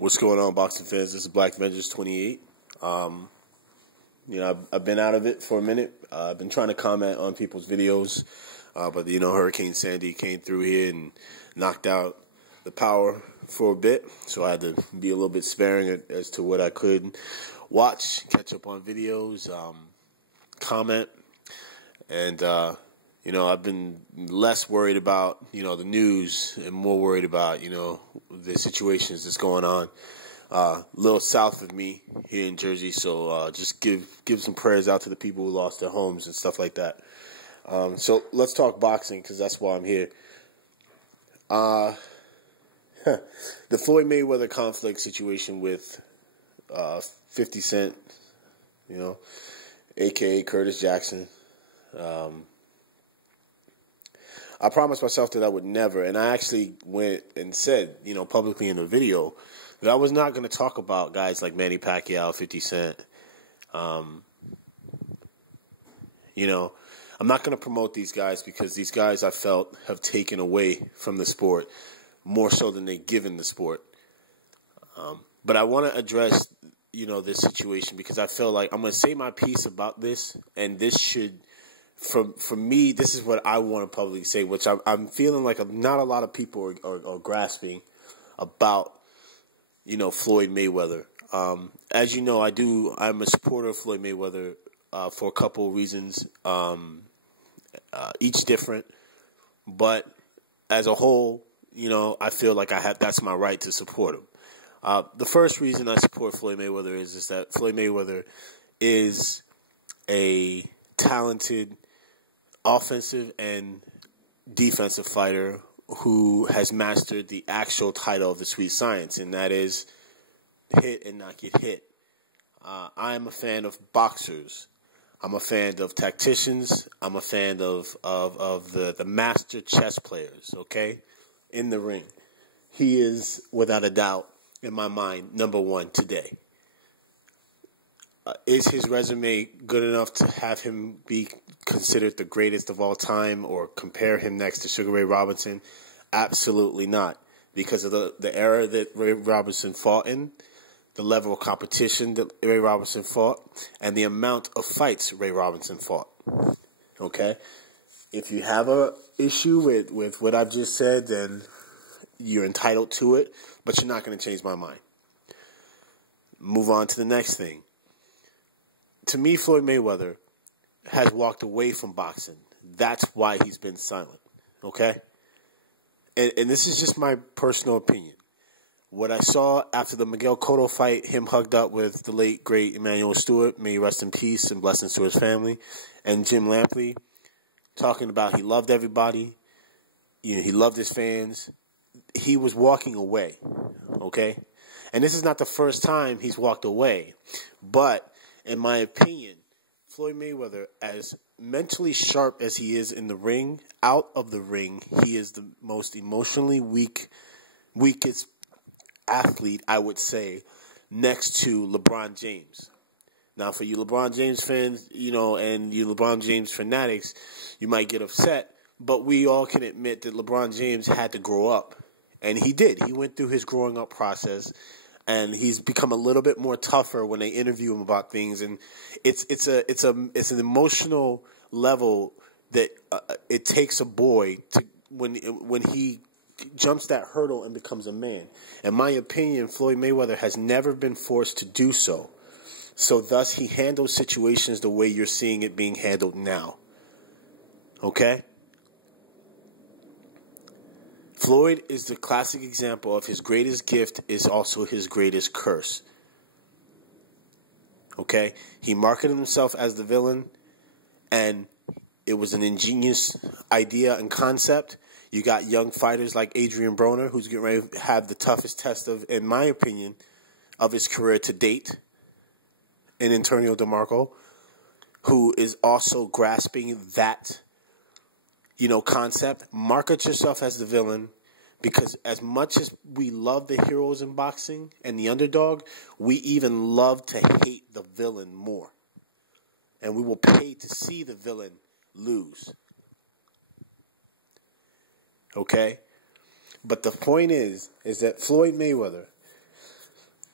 What's going on, boxing fans? This is Black Vengeance 28. I've been out of it for a minute. I've been trying to comment on people's videos, but Hurricane Sandy came through here and knocked out the power for a bit, so I had to be a little bit sparing as to what I could watch, catch up on videos, comment, and I've been less worried about, the news and more worried about, the situations that's going on a little south of me here in Jersey. So just give some prayers out to the people who lost their homes and stuff like that. So let's talk boxing, because that's why I'm here. The Floyd Mayweather conflict situation with 50 Cent, a.k.a. Curtis Jackson. I promised myself that I would never, and I actually went and said, publicly in a video, that I was not going to talk about guys like Manny Pacquiao, 50 Cent. I'm not going to promote these guys, because these guys, I felt, have taken away from the sport more so than they've given the sport. But I want to address, this situation, because I feel like I'm going to say my piece about this, and this should... For me, this is what I want to publicly say, which I'm feeling like not a lot of people are grasping about, Floyd Mayweather. As you know, I'm a supporter of Floyd Mayweather for a couple of reasons, each different. But as a whole, I feel like that's my right to support him. The first reason I support Floyd Mayweather is that Floyd Mayweather is a talented offensive and defensive fighter who has mastered the actual title of the sweet science, and that is hit and not get hit. I am a fan of boxers. I'm a fan of tacticians. I'm a fan of the master chess players, okay, in the ring. He is, without a doubt, in my mind, number one today. Is his resume good enough to have him be considered the greatest of all time, or compare him next to Sugar Ray Robinson? Absolutely not, because of the era that Ray Robinson fought in, the level of competition that Ray Robinson fought, and the amount of fights Ray Robinson fought. Okay? If you have a issue with what I've just said, then you're entitled to it, but you're not going to change my mind. Move on to the next thing. To me, Floyd Mayweather has walked away from boxing. That's why he's been silent, okay? And this is just my personal opinion. What I saw after the Miguel Cotto fight, him hugged up with the late, great Emmanuel Stewart, may he rest in peace and blessings to his family, and Jim Lampley, talking about he loved everybody, he loved his fans. He was walking away, okay? And this is not the first time he's walked away, but in my opinion, Floyd Mayweather, as mentally sharp as he is in the ring, out of the ring, he is the most emotionally weakest athlete, I would say, next to LeBron James. Now, for you LeBron James fans, and you LeBron James fanatics, you might get upset, but we all can admit that LeBron James had to grow up. And he did. He went through his growing up process. And he's become a little bit more tougher when they interview him about things, and it's an emotional level that it takes a boy to when he jumps that hurdle and becomes a man. In my opinion, Floyd Mayweather has never been forced to do so, so thus he handles situations the way you're seeing it being handled now. Okay? Floyd is the classic example of his greatest gift is also his greatest curse. Okay? He marketed himself as the villain, and it was an ingenious idea and concept. You got young fighters like Adrian Broner, who's getting ready to have the toughest test of, in my opinion, of his career to date, in Antonio DeMarco, who is also grasping that concept. Market yourself as the villain, because as much as we love the heroes in boxing and the underdog, we even love to hate the villain more. And we will pay to see the villain lose. Okay? But the point is that Floyd Mayweather,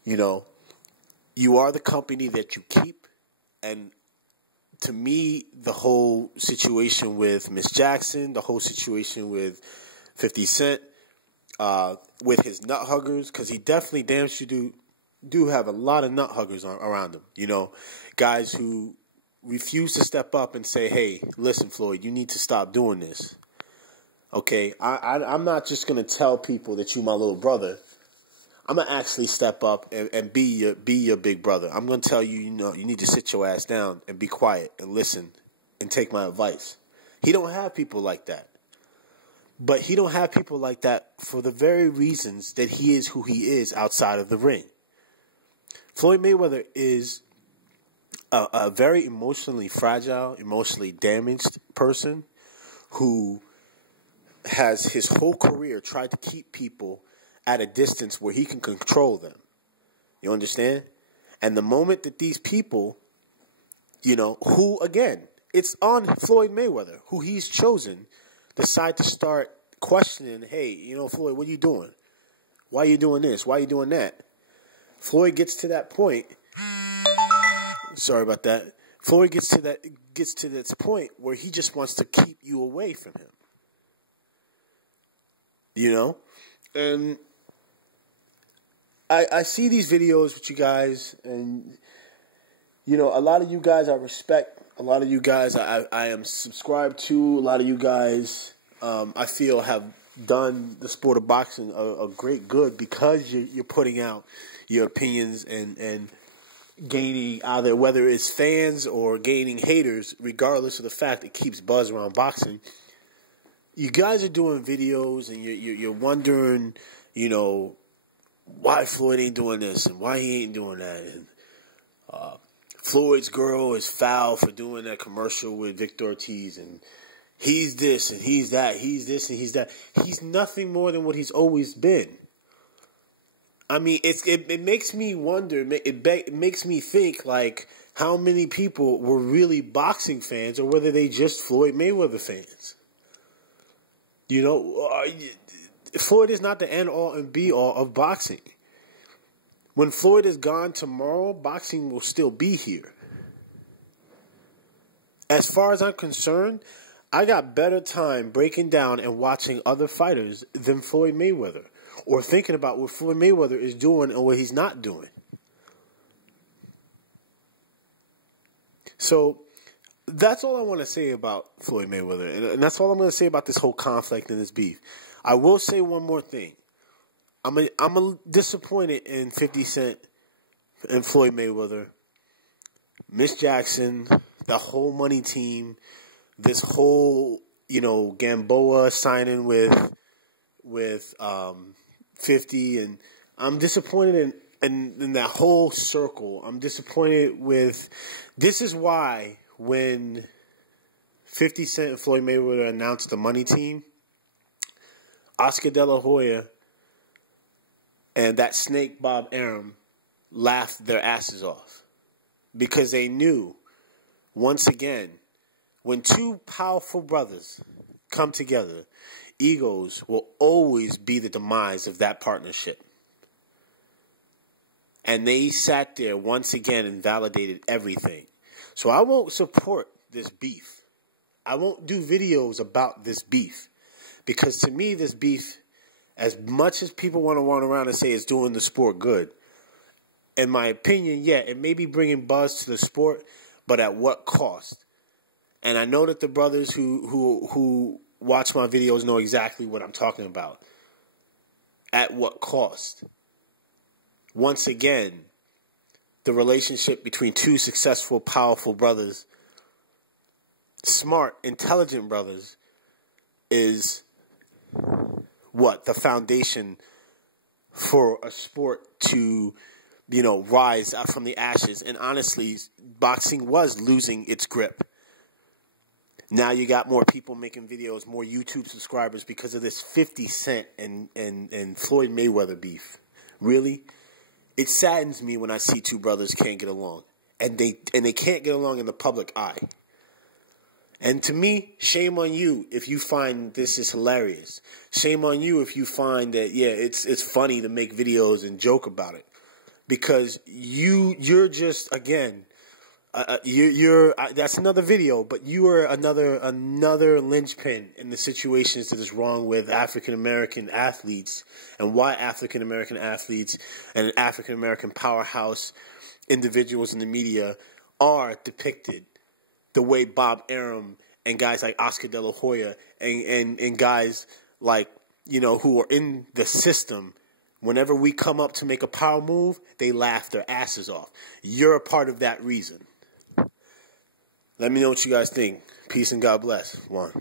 You know, you are the company that you keep. And to me, the whole situation with Miss Jackson, the whole situation with 50 Cent, with his nut huggers, because he definitely damn sure do have a lot of nut huggers around him. You know, guys who refuse to step up and say, hey, listen, Floyd, you need to stop doing this. Okay, I'm not just going to tell people that you my little brother. I'm going to actually step up and be your big brother. I'm going to tell you, you know, you need to sit your ass down and be quiet and listen and take my advice. He don't have people like that. But he don't have people like that for the very reasons that he is who he is outside of the ring. Floyd Mayweather is a very emotionally fragile, emotionally damaged person who has his whole career tried to keep people at a distance where he can control them. You understand? And the moment that these people, you know, who, again, it's on Floyd Mayweather, who he's chosen, decide to start questioning, hey, you know, Floyd, what are you doing? Why are you doing this? Why are you doing that? Floyd gets to that point. Sorry about that. Floyd gets to this point where he just wants to keep you away from him. You know? And I see these videos with you guys, and, you know, a lot of you guys I respect. A lot of you guys I am subscribed to. A lot of you guys I feel have done the sport of boxing a great good because you're putting out your opinions and gaining either whether it's fans or gaining haters, regardless of the fact it keeps buzz around boxing. You guys are doing videos and you're wondering, you know, why Floyd ain't doing this and why he ain't doing that. And Floyd's girl is foul for doing that commercial with Victor Ortiz, and he's this and he's that. He's this and he's that. He's nothing more than what he's always been. I mean, it makes me wonder. It makes me think, like, how many people were really boxing fans or whether they just Floyd Mayweather fans. You know, Floyd is not the end-all and be-all of boxing. When Floyd is gone tomorrow, boxing will still be here. As far as I'm concerned, I got better time breaking down and watching other fighters than Floyd Mayweather, or thinking about what Floyd Mayweather is doing and what he's not doing. So that's all I want to say about Floyd Mayweather, and that's all I'm going to say about this whole conflict and this beef. I will say one more thing. I'm disappointed in 50 Cent and Floyd Mayweather, Miss Jackson, the whole money team, this whole, you know, Gamboa signing with 50, and I'm disappointed in that whole circle. I'm disappointed with, this is why when 50 Cent and Floyd Mayweather announced the money team, Oscar De La Hoya and that snake Bob Arum laughed their asses off because they knew, once again, when two powerful brothers come together, egos will always be the demise of that partnership. And they sat there once again and validated everything. So I won't support this beef. I won't do videos about this beef. Because to me, this beef, as much as people want to run around and say it's doing the sport good, in my opinion, yeah, it may be bringing buzz to the sport, but at what cost? And I know that the brothers who watch my videos know exactly what I'm talking about. At what cost? Once again, the relationship between two successful, powerful brothers, smart, intelligent brothers, is what? The foundation for a sport to, you know, rise out from the ashes. And honestly, boxing was losing its grip. Now you got more people making videos, more YouTube subscribers because of this 50 Cent and Floyd Mayweather beef. Really? It saddens me when I see two brothers can't get along. And they can't get along in the public eye. And to me, shame on you if you find this is hilarious. Shame on you if you find that, yeah, it's funny to make videos and joke about it. because you're just, again, that's another video, but you are another linchpin in the situations that is wrong with African American athletes, and why African American athletes and African American powerhouse individuals in the media are depicted the way Bob Arum and guys like Oscar De La Hoya and guys like, you know, who are in the system. Whenever we come up to make a power move, they laugh their asses off. You're a part of that reason. Let me know what you guys think. Peace and God bless. One.